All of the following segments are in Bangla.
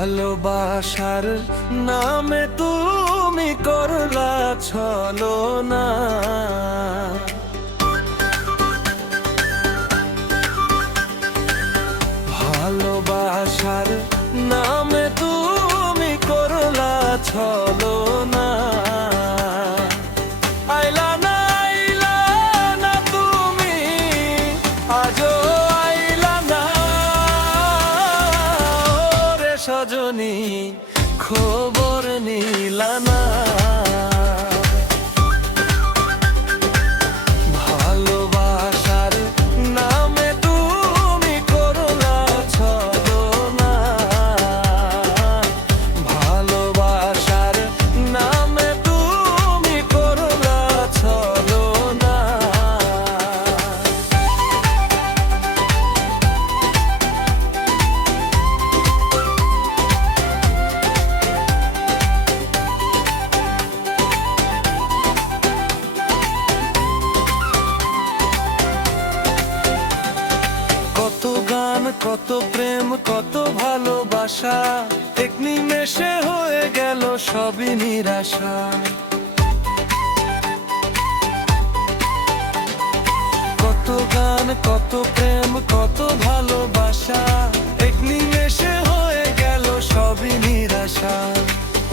ভালোবাসার নামে তুমি করলা ছলনা। ভালোবাসার নামে তুমি করলা ছলনা। আইলা না তুমি, আজও আইলা না রে সজনী, খবর নিলা না। ভালোবাসার নামে তুমি করলা ছলনা। ভালোবাসার নামে তুমি করলা ছলনা। কত গান, কত প্রেম, কত ভালোবাসা, এক নিমেষে হয়ে গেল সবই নিরাশা। কত গান, কত প্রেম, কত ভালোবাসা, এক নিমেষে হয়ে গেল সবই নিরাশা।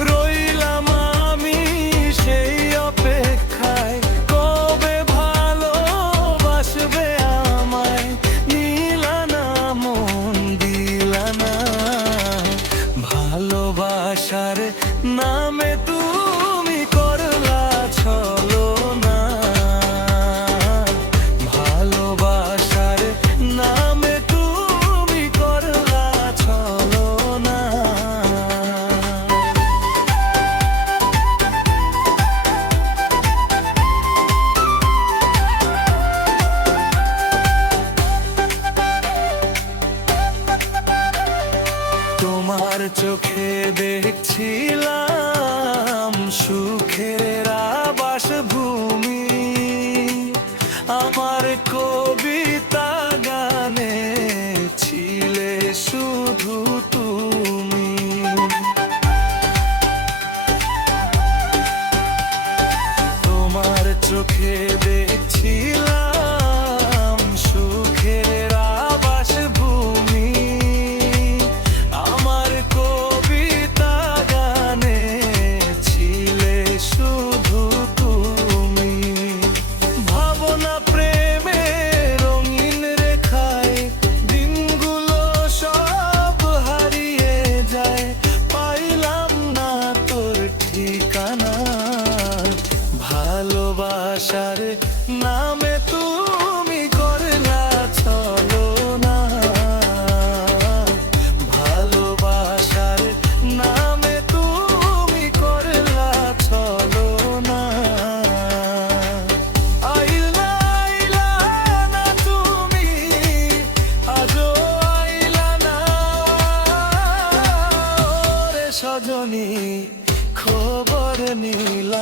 রইলাম আমি সেই অপেক্ষায়, কবে ভালোবাসবে আমায়। নিলা না মন, দিলা না। ভালোবাসার নামে তুমি করলা ছলনা। ভালোবাসার নামে তুমি করলা ছলনা। তোমার চোখে দেখছিলাম সুখের আবাস ভূমি। আমার কবিতা গানে ছিলে শুধু তুমি। তোমার চোখে দেখছিলাম সুখের আবাস ভূমি। আমার কবিতা গানে ছিলে শুধু তুমি। ভাবনা প্রেমে রঙিন রেখায় দিনগুলো সব হারিয়ে যায়। পাইলাম না তোর ঠিকানা। ভালোবাসার নামে তুমি করলা ছলনা। ভালোবাসার নামে তুমি করলা ছলনা। আইলা না তুমি, আজও আইলা না রে সজনী, খবর নিলা